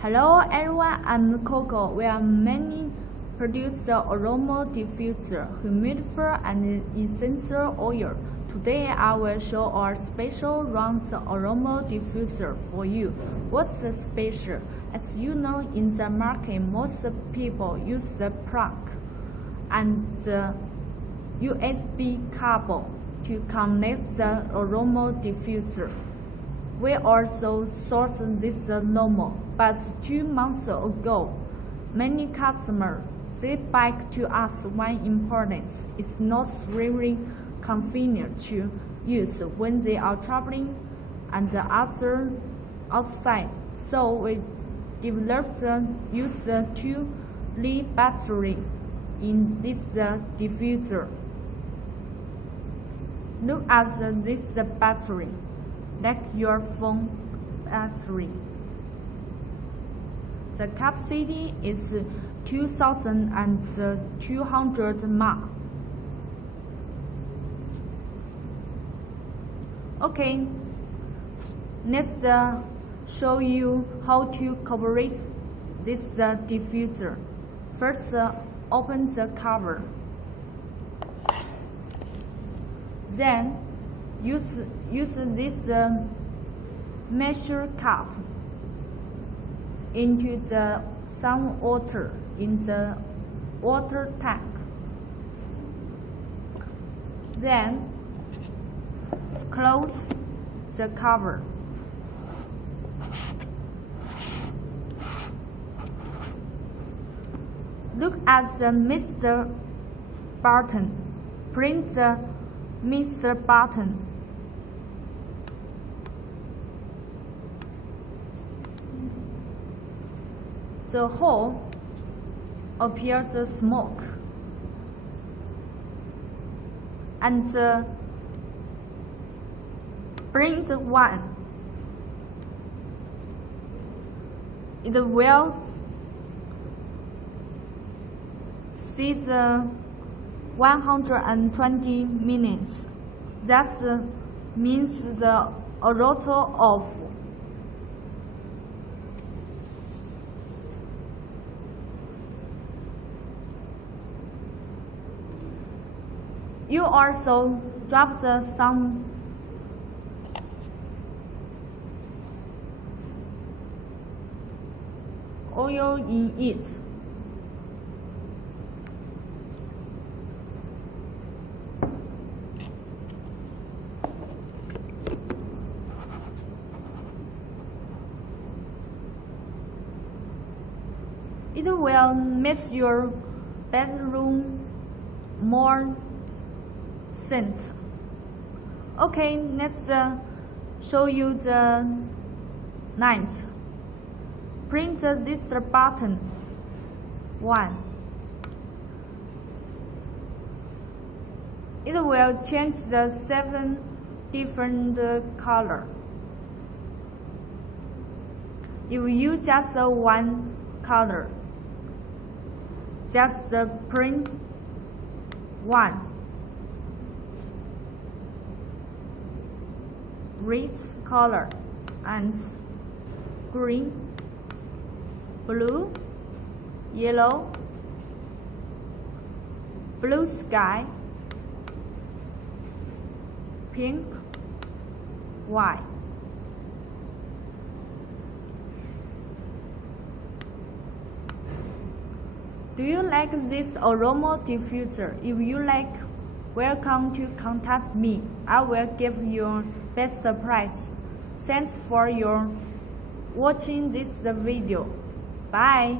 Hello everyone, I'm Coco. We are many produce the aroma diffuser, humidifier, and essential oil. Today I will show our special round aroma diffuser for you. What's the special? As you know, in the market, most people use the plug and the USB cable to connect the aroma diffuser. We also thought this is normal, but 2 months ago, many customers feedback to us one importance. It's not really convenient to use when they are traveling and the other outside. So we developed use the 2-lead battery in this diffuser. Look at this battery, like your phone battery. The capacity is 2,200 mAh. Okay, let's show you how to cooperate this diffuser. First, open the cover. Then use this measure cup into some water in the water tank. Then close the cover. Look at the Mr. button. Press the Mr. button. The hole appears the smoke, and the print one. It will see the 120 minutes. That means the auto off. You also drop some oil in it. It will make your bedroom more scent. Okay, let's show you the night. Press this button 1. It will change the 7 different color. If you just one color, just print 1. Red color and green, blue, yellow, blue sky, pink, white. Do you like this aroma diffuser? If you like, welcome to contact me. I will give you best price. Thanks for your watching this video. Bye.